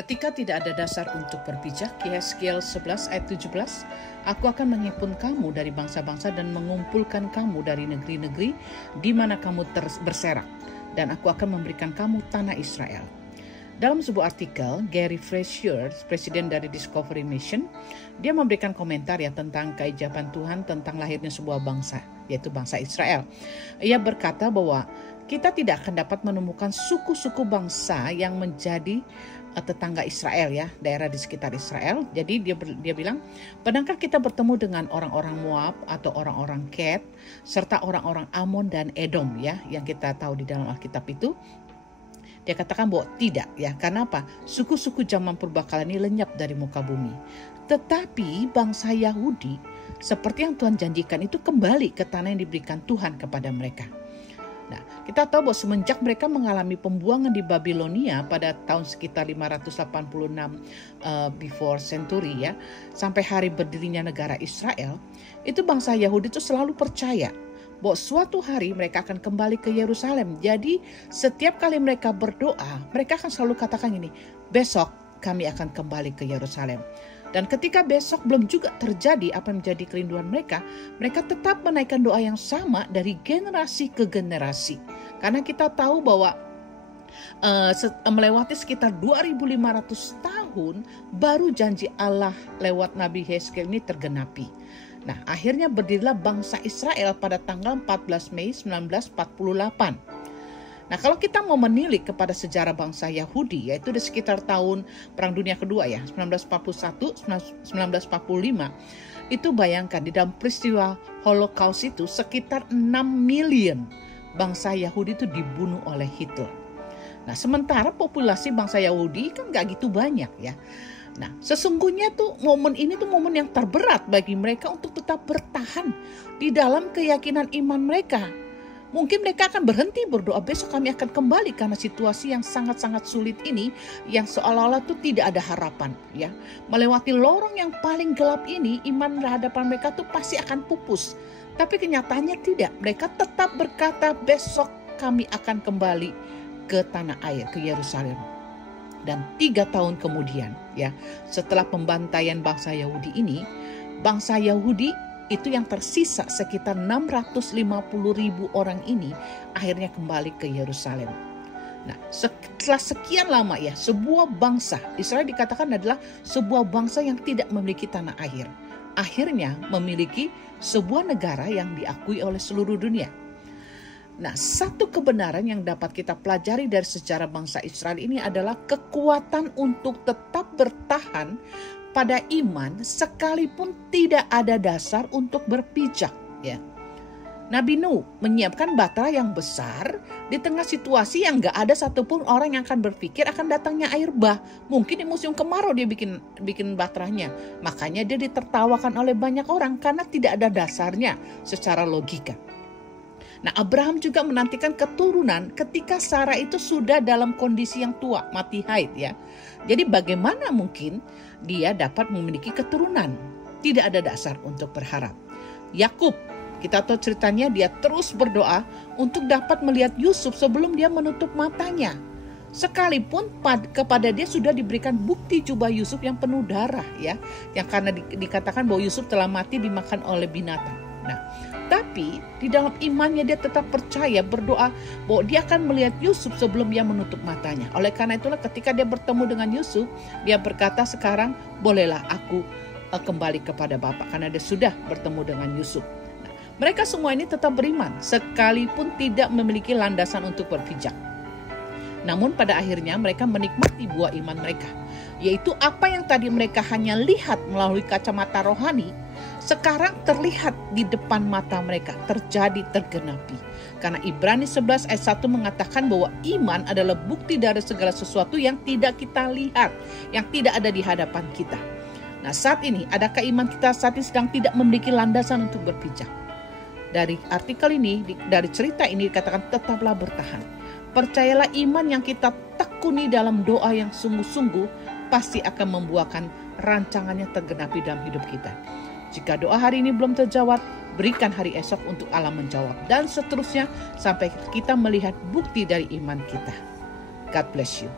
Ketika tidak ada dasar untuk berpijak, Yehezkiel 11 ayat 17, aku akan menghimpun kamu dari bangsa-bangsa dan mengumpulkan kamu dari negeri-negeri di mana kamu berserak, dan aku akan memberikan kamu tanah Israel. Dalam sebuah artikel, Gary Frazier, presiden dari Discovery Mission, dia memberikan komentar tentang keajaiban Tuhan tentang lahirnya sebuah bangsa, yaitu bangsa Israel. Ia berkata bahwa kita tidak akan dapat menemukan suku-suku bangsa yang menjadi tetangga Israel, daerah di sekitar Israel. Jadi dia bilang, padahal kita bertemu dengan orang-orang Moab atau orang-orang Ket serta orang-orang Amon dan Edom, yang kita tahu di dalam Alkitab itu. Dia katakan bahwa tidak, karena apa? Suku-suku zaman purbakala ini lenyap dari muka bumi. Tetapi bangsa Yahudi, seperti yang Tuhan janjikan, itu kembali ke tanah yang diberikan Tuhan kepada mereka. Nah, kita tahu bahwa semenjak mereka mengalami pembuangan di Babilonia pada tahun sekitar 586 before century, sampai hari berdirinya negara Israel, itu bangsa Yahudi itu selalu percaya bahwa suatu hari mereka akan kembali ke Yerusalem. Jadi setiap kali mereka berdoa, mereka akan selalu katakan ini, besok kami akan kembali ke Yerusalem. Dan ketika besok belum juga terjadi apa yang menjadi kerinduan mereka, mereka tetap menaikkan doa yang sama dari generasi ke generasi. Karena kita tahu bahwa melewati sekitar 2500 tahun baru janji Allah lewat Nabi Yehezkiel ini tergenapi. Nah, akhirnya berdirilah bangsa Israel pada tanggal 14 Mei 1948. Nah, kalau kita mau menilik kepada sejarah bangsa Yahudi, yaitu di sekitar tahun Perang Dunia Kedua 1941, 1945, itu bayangkan di dalam peristiwa Holocaust itu sekitar 6 million bangsa Yahudi itu dibunuh oleh Hitler. Nah, sementara populasi bangsa Yahudi kan gak gitu banyak Nah, sesungguhnya tuh momen ini tuh momen yang terberat bagi mereka untuk tetap bertahan di dalam keyakinan iman mereka. Mungkin mereka akan berhenti berdoa, besok kami akan kembali, karena situasi yang sangat-sangat sulit ini yang seolah-olah tuh tidak ada harapan. Melewati lorong yang paling gelap ini, iman hadapan mereka tuh pasti akan pupus. Tapi kenyataannya tidak. Mereka tetap berkata, besok kami akan kembali ke tanah air, ke Yerusalem. Dan 3 tahun kemudian, setelah pembantaian bangsa Yahudi ini, bangsa Yahudi itu yang tersisa sekitar 650.000 orang ini akhirnya kembali ke Yerusalem. Nah, setelah sekian lama sebuah bangsa, Israel dikatakan adalah sebuah bangsa yang tidak memiliki tanah air, akhirnya memiliki sebuah negara yang diakui oleh seluruh dunia. Nah, satu kebenaran yang dapat kita pelajari dari sejarah bangsa Israel ini adalah kekuatan untuk tetap bertahan pada iman sekalipun tidak ada dasar untuk berpijak. Nabi Nuh menyiapkan batra yang besar di tengah situasi yang gak ada satupun orang yang akan berpikir akan datangnya air bah. Mungkin di musim kemarau dia bikin batranya. Makanya dia ditertawakan oleh banyak orang karena tidak ada dasarnya secara logika. Nah, Abraham juga menantikan keturunan ketika Sarah itu sudah dalam kondisi yang tua, mati haid Jadi bagaimana mungkin dia dapat memiliki keturunan? Tidak ada dasar untuk berharap. Yakub, kita tahu ceritanya, dia terus berdoa untuk dapat melihat Yusuf sebelum dia menutup matanya. Sekalipun kepada dia sudah diberikan bukti jubah Yusuf yang penuh darah yang karena dikatakan bahwa Yusuf telah mati dimakan oleh binatang. Nah, tapi di dalam imannya dia tetap percaya, berdoa bahwa dia akan melihat Yusuf sebelum dia menutup matanya. Oleh karena itulah ketika dia bertemu dengan Yusuf, dia berkata, sekarang bolehlah aku kembali kepada Bapa, karena dia sudah bertemu dengan Yusuf. Nah, mereka semua ini tetap beriman sekalipun tidak memiliki landasan untuk berpijak. Namun pada akhirnya mereka menikmati buah iman mereka, yaitu apa yang tadi mereka hanya lihat melalui kacamata rohani, sekarang terlihat di depan mata mereka, terjadi, tergenapi. Karena Ibrani 11 ayat 1 mengatakan bahwa iman adalah bukti dari segala sesuatu yang tidak kita lihat, yang tidak ada di hadapan kita. Nah, saat ini adakah iman kita saat ini sedang tidak memiliki landasan untuk berpijak? Dari artikel ini, dari cerita ini dikatakan tetaplah bertahan. Percayalah, iman yang kita tekuni dalam doa yang sungguh-sungguh pasti akan membuahkan rancangannya tergenapi dalam hidup kita. Jika doa hari ini belum terjawab, berikan hari esok untuk Allah menjawab. Dan seterusnya sampai kita melihat bukti dari iman kita. God bless you.